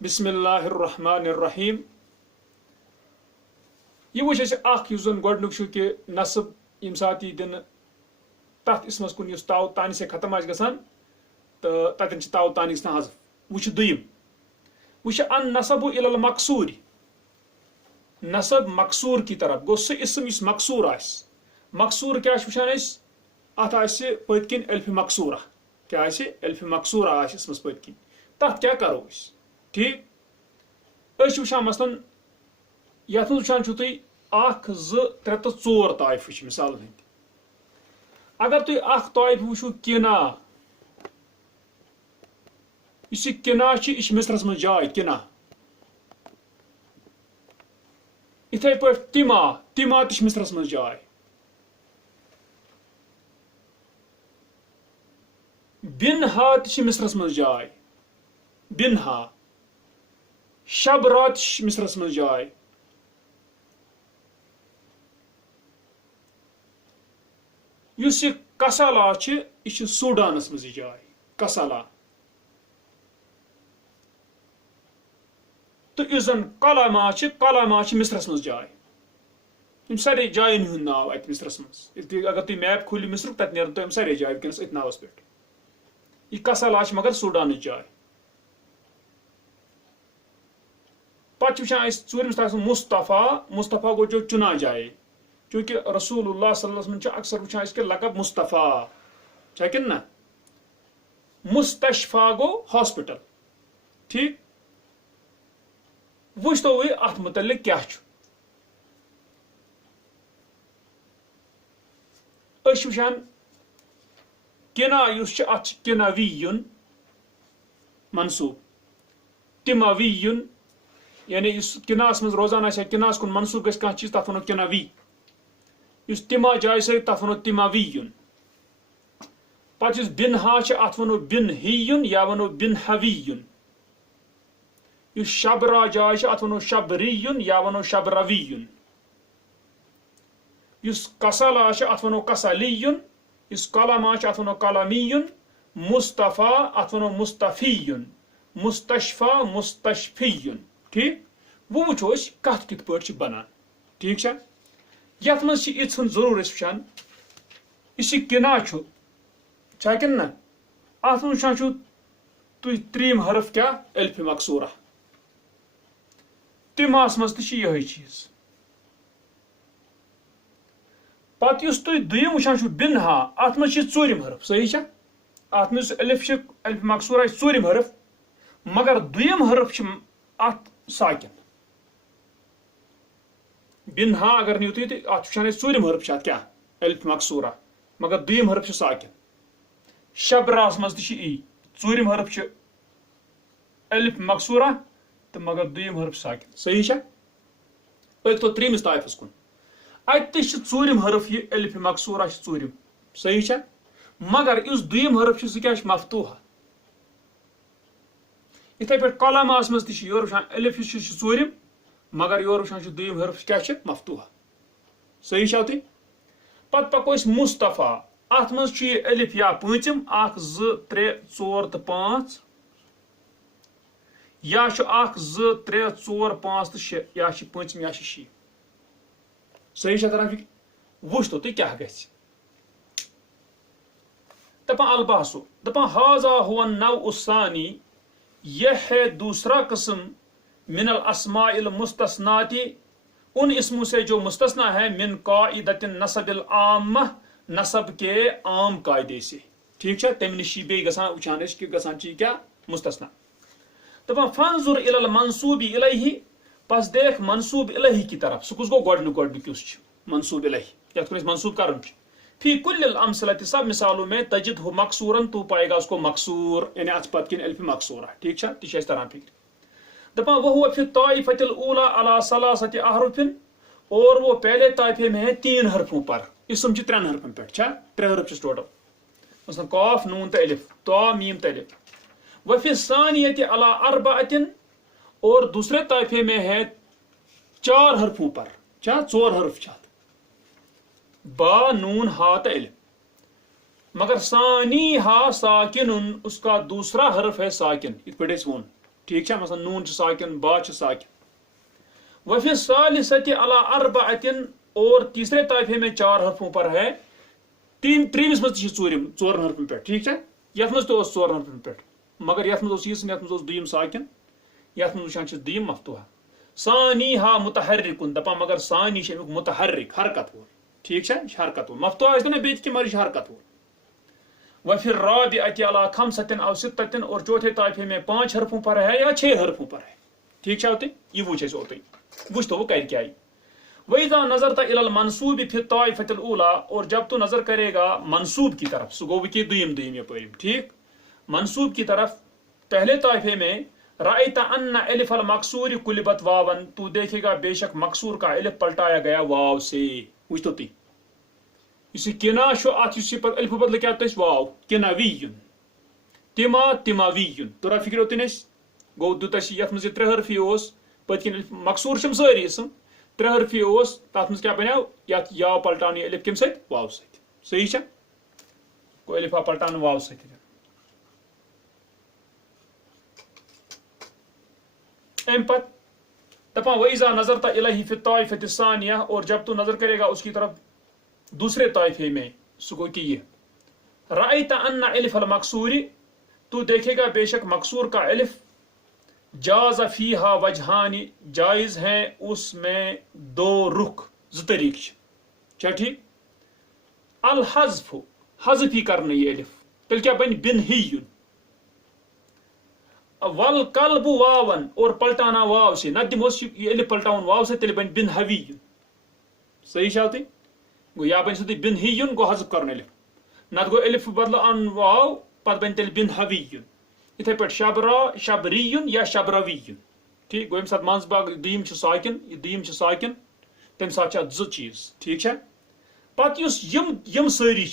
بسم اللہ الرحمن الرحیم یہ وچ اس اخ یُس زن گۄڈنیُک چھُ کہ نصب یم سات یہ دن تتھ اسمس کن یُس تاو تانی سے ختم آسہِ گژھان تہٕ تتٮ۪ن چھِ تاو تانی گژھان حذف وٕ چھُ دوٚیِم وٕ چھُ ان نصب الى المقصور نصب مقصور کی طرف گوٚو سُہ اسم یُس مقصور آسہِ مقصور کیٛاہ چھُ وٕچھان أسۍ اتھ آسہِ پٔتۍ کِنۍ الفِ مقصورہ کیٛاہ آسہِ الفِ مقصورہ آسہِ اسمس پٔتۍ کِنۍ تتھ کیٛاہ کرو أسۍ ٹھیک أسۍ چھِ وٕچھان مثلاً یتھ منٛز وٕچھان چھُو تُہۍ اکھ زٕ ترٛےٚ تہٕ ژور طایفہٕ چھِ مثالن ہٕنٛدۍ اگر تُہۍ اکھ طایفہٕ وٕچھو کنا یُس یہِ کنا چھِ یہِ چھِ مصرس منٛز جاے کنا یِتھے پٲٹھۍ تِما تہِ چھِ مصرس منٛز جاے بِنہا تہِ چھِ مصرس منٛز جاے بِنہا شبرا تہِ چھِ مصرس منٛز جاے یُس یہِ کسالا چھِ یہِ چھِ سوڈانس منٛز یہِ جاے کسالا تہٕ یُس زن کلاما چھِ مصرس منٛز جاے یِم سارے جاین ہُنٛد ناو اتہِ مصرس منٛز اگر تُہۍ میپ کھوٗلِو مصرُک تتہِ نیرن تۄہہِ یِم سارے جاے وٕنکیٚنس أتھۍ ناوس پٮ۪ٹھ یہِ کسالا چھِ مگر سوڈانٕچ جاے پتہٕ چھِ وٕچھان أسۍ ژوٗرمِس طایفس مصطفیٰ گوٚو جو چُنا جایے چوٗنکہِ رسول اللہ صلی اللہ علیہ وسلم چھِ اکثر وٕچھان أسۍ کہِ لقب مصطفیٰ چھا کِنہٕ نہ مستشفیٰ گوٚو ہاسپٹل ٹھیک وٕچھتو وۄنۍ اتھ متعلق کیٛاہ چھُ أسۍ چھِ وٕچھان کنا یُس چھُ اتھ چھُ کناوی یُن منصوٗب تِماوی یُن یعنی یُس کناہس منٛز روزان آسہِ یا کناہس کُن منصوٗب گژھِ کانٛہہ چیٖز تتھ ونو کناوی یُس تِما جایہِ سۭتۍ تتھ ونو تِماوی یُن پتہٕ یُس بِنہا چھُ اتھ ونو بِنہی یُن یا ونو بِنہوی یُن یُس شبرا جاے چھِ اتھ ونو شبری یُن یا ونو شبروی یُن یُس کسالا چھُ اتھ ونو کسالی یُن یُس کلاما چھُ اتھ ونو کلامی یُن مصطفیٰ اتھ ونو مصطفی یُن مستشفیٰ مستشفی یُن ٹھیک وۄنۍ وٕچھو أسۍ کتھ کِتھ پٲٹھۍ چھِ بنان ٹھیک چھا یتھ منٛز چھِ یِژھ ہن ضروٗر أسۍ وٕچھان یُس یہِ کنا چھُ چھا کِنہٕ نہ اتھ منٛز وٕچھان چھُو تُہۍ ترٛیِم حرف کیٛاہ الفِ مقصورہ تِماہس منٛز تہِ چھِ یِہے چیٖز پتہٕ یُس تُہۍ دوٚیِم وٕچھان چھُو بِنہا اتھ منٛز چھِ ژوٗرِم حرف صحیح چھا اتھ منٛز یُس الف چھِ الفِ مقصورہ چھِ ژوٗرِم حرف مگر دوٚیِم حرف چھِ اتھ ساکن بِنہا اگر نِیِو تُہۍ تہٕ اتھ وٕچھان أسۍ ژوٗرِم حرف چھِ اتھ کیٛاہ الفِ مقصورہ مگر دوٚیِم حرف چھِ ساکن شبراہس منٛز تہِ چھِ یی ژوٗرِم حرف چھِ الف مقصورہ تہٕ مگر دوٚیِم حرف ساکن صحیح چھا پٔکۍتو ترٛیٚیمِس طایفس کُن اتہِ تہِ چھِ ژوٗرِم حرف یہِ الفِ مقصورہ چھِ ژوٗرِم صحیح چھا مگر یُس دوٚیِم حرف چھُ سُہ کیٛاہ چھُ مفتوحہ یِتھے پٲٹھۍ کلاماہس منٛز تہِ چھِ یورٕ وٕچھان الف یُس چھُ ژوٗرِم مگر یورٕ وٕچھان چھُ دوٚیِم حرف کیٛاہ چھِ مفتوحہ صحیح چھا تُہۍ پتہٕ پکو أسۍ مصطفیٰ اتھ منٛز چھُ یہِ الف یا پوٗنٛژِم اکھ زٕ ترٛےٚ ژور تہٕ پانٛژھ یا چھُ اکھ زٕ ترٛےٚ ژور پانٛژھ تہٕ شےٚ یا چھِ پوٗنٛژِم یا چھِ شیٚیہِ صحیح چھا تران فکر وٕچھتو تُہۍ کیٛاہ گژھِ دپان الباسو دپان حاضا ہوا النوع الثانی یہ ہے دوسرا قسم من الاسماء المستثنات ان اسموں سے جو مستثنا ہے من قاعدۃ النسب العامہ نسب کے عام قاعدے سے ٹھیک چھا تمہِ نِش چھِ بیٚیہِ گژھان وٕچھان أسۍ کہِ گژھان چھِ یہِ کیٛاہ مستثنا دپان فانظر الى المنصوب الیہ پس دیکھ منصوب الیہ کی طرف سُہ کُس گوٚو گۄڈنیُک یُس چھُ منصوب الیہ یتھ کُن أسۍ منصوب کرُن چھُ فی کل الامثلۃ سب مثالوں میں تجد ہو مقصورا تو پائے گا اس کو مقصور یعنی اتھ پتہٕ کِنۍ الفِ مقصورہ ٹھیک چھا تہِ چھِ اَسہِ تران فکر دپان وہو فی الطائفۃ الاولی علی ثلاثۃ احرف اور وہ پہلے طائفے میں ہے 3 حرفوں پر اسم چھِ 3 حرفن پٮ۪ٹھ چھا 3 حرف چھِس ٹوٹل مثلاً قاف نون تہٕ الف طا میم تہٕ الف وفی الثانیۃ علی اربعۃ اور دوسرے طائفے میں ہے 4 حرفوں پر چھا 4 حرف چھِ اتھ با نون ہا تہٕ الف مگر ثانی ہا ساکن اس کا دوسرا حرف ہے ساکن یِتھ پٲٹھۍ أسۍ ووٚن ٹھیک ہے مثلا نون ساکن با ساکن. وفی الثالثۃ علی اربعۃ اور تیسرے طائفے میں 4 حرفوں پر ہے. تریمس مز ژورن حرفن پہ ٹھیک ہے یت مز تو 4 حرفن پہ مگر یت مز یہ یت مز دویم ساکن یت مز وچان دویم مفتوحہ. ثانی ہا متحرکن دپان مگر ثانی امیک متحرک حرکت وول ٹھیک ہے حرکت وول مفتوحہ آس نا بیت کی مرض حرکت وول. وفی الرابعۃ علی خمسۃ او ستۃ اور چوتھے طائفے میں 5 حرفوں پر ہے یا 6 حرفوں پر ہے. ٹھیک ہے اوتیں یہ وچ اس اوتیں وچ تو وہ کر کیا. وَإِذَا نَظَرْتَ إِلَى الْمَنْصُوبِ فِي الطَّائِفَةِ الْأُولَى اور جب تو نظر کرے گا منصوب کی طرف سو گو کہ دویم یہ پریم ٹھیک منصوب کی طرف پہلے طائفے میں رأيت أن ألف المقصور قلبت واون تو دیکھے گا بے شک مقصور کا الف پلٹایا گیا واو سے. وچ تو تی اسی کنا شو ات اس پر الف بدل کیا تس واو کناویون تما تماویون تو را فکر ہوتنس گو دتس یت مز 3 حرفی اوس پتکن مقصور شم ساری اسم 3 حرفی اوس تات مز کیا بناو یت یا پلٹانی الف کم سیت واو سیت صحیح چھ کو الف پلٹان واو سیت. ام پت دپان وَإِذَا نَظَرْتَ إِلَيْهِ فِي الطَّائِفَةِ الثَّانِيَةِ اور جب تو نظر کرے گا اس کی طرف دوسرے طائفے میں سو کہ یہ رأيت أن ألف المقصور تو دیکھے گا بے شک مقصور کا الف جاز فیہا وجہان جائز ہیں اس میں 2 رخ طریق کیا ٹھیک. الحذف حذف ہی کرنا یہ الف تیل کیا بن بن ہیون والقلب واون اور پلٹانا واو سے نہ دموس یہ الف پلٹاون واو سے تیل بن بن حویون صحیح شاوتی گو یا بن ستی بن ہیون گو حذف کرنا الف نہ گو الف بدل ان واو پت بن تیل بن حویون اتھے پہ شبرا شبریون یا شبرویون ٹھیک گو ام سات منز باغ دیم ساکن یہ دیم ساکن تم سات ز چیز ٹھیک ہے. پت اس یم ساری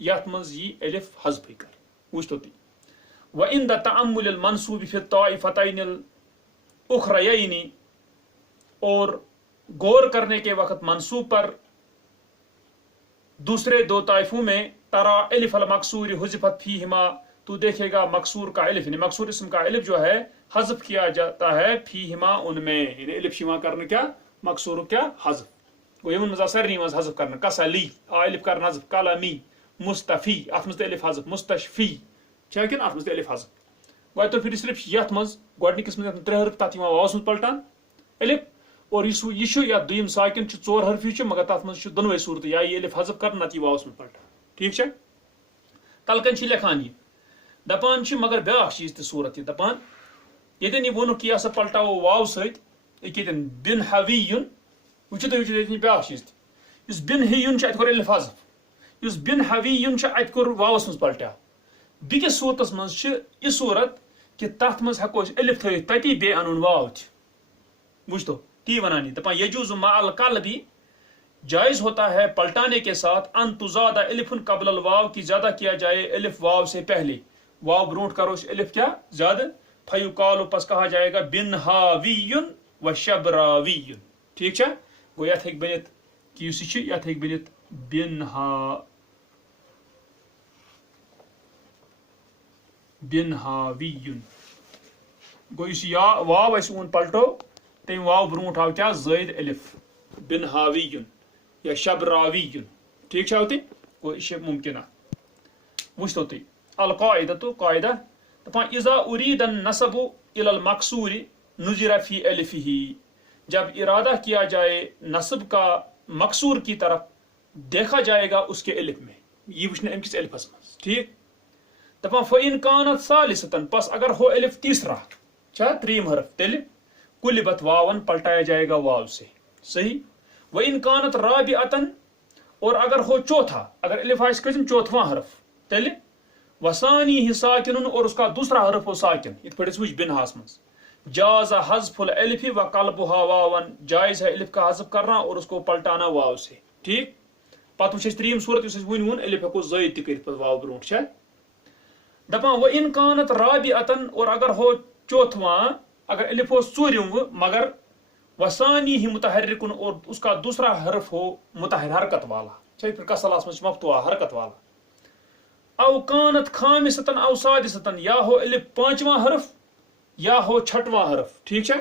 یت مز یہ الف حذف کر وچ تو تی. وعند تأمل المنصوب في الطائفتين الأخريين اور غور کرنے کے وقت منصوب پر دوسرے 2 طائفوں میں ترا الف المقصور حذفت فیہما تو دیکھے گا مقصور کا الف یعنی مقصور اسم کا الف جو ہے حذف کیا جاتا ہے فیہما ان میں یعنی الف شما کرنا کیا مقصور کیا حذف گو یمن مزا سرنی مز حذف کرنا کسلی الف کرنا حذف کلامی مستفی ات مز الف حذف مستشفی چاکن ات مز الف حذف گو تو پھر صرف یت مز گوڈنکس مز 3 حرف تات یوان واوس مز پلٹان الف اور یہ یا دویم ساکن 4 حرفی مگر تات مز دونوے صورت یا یہ الف حذف کرنا نت واوس مز پلٹان ٹھیک چھ. تلکن لکھان یہ دپان مگر بیاکھ چیز تہ صورت یہ دپان یتن یہ ونک یہ سا پلٹاو واو ست یتن بن حویون وچھو تھی وچھو بیاکھ چیز اس بن ہیون ات کور الف حذف اس بن حویون ات کور واوس مز پلٹاو بیکس صورتس مز یہ صورت کہ تات مز ہکو الف تھوت تتی بے انن واو وچھ تو تی ونانی دپان یجوز مع القلب جائز ہوتا ہے پلٹانے کے ساتھ ان تزاد الف قبل الواو کی زیادہ کیا جائے الف واو سے پہلے واو برونٹ کرو الف کیا زیادہ فیقال پس کہا جائے گا بن حاویون و شبراویون ٹھیک ہے گو یت ہیک بنت کہ یت ہیک بنت بن حاویون گو یا واو اس اون پلٹو تم واو برونٹ آو کیا زائد الف بن حاویون یا شبراویون ٹھیک ہے گو یہ ممکنہ وچھ تو تی. القاعدہ تو قاعدہ دپان اذا اريد النسب الى المقصور نظر في الفه جب ارادہ کیا جائے نسب کا مقصور کی طرف دیکھا جائے گا اس کے الف میں یہ وچھنا ام کس الفس مز ٹھیک. دپان فإن كانت ثالثة پس اگر ہو الف تیسرا چھا 3 حرف تیل قلبت واون پلٹایا جائے گا واو سے صحیح. وإن كانت رابعة اور اگر ہو چوتھا اگر الف آئس کسم چوتھواں حرف تیل وثانی ہی ساکن اور اس کا دوسرا حرف ہو ساکن ات پہ وچ بن ہاس مز جاز حذف الالف و قلبها واون جائز ہے الف کا حذف کرنا اور اس کو پلٹانا واو سے ٹھیک. پتہ وچ تریم صورت اس ون الف کو زائد تہ کر واو برونٹ چھ دپان وإن كانت رابعة اور اگر ہو چوتھواں اگر الف ہو ژورم مگر وثانی ہی متحرک اور اس کا دوسرا حرف ہو متحر حرکت والا چھ پھر کسلاس مز مفتوحہ حرکت والا. او كانت خامسة او سادسة یا ہو الف 5واں حرف یا ہو چھٹواں حرف ٹھیک ہے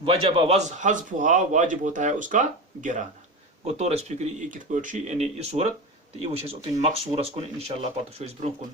وجب حذفھا واجب ہوتا ہے اس کا گرانا گو طور اس فکر یہ کت پٲٹھۍ چھِ یعنی یہ صورت تو یہ وچھ اوتن مقصورس کن انشاءاللہ پتہ چھُ أسۍ برونٛہہ کُن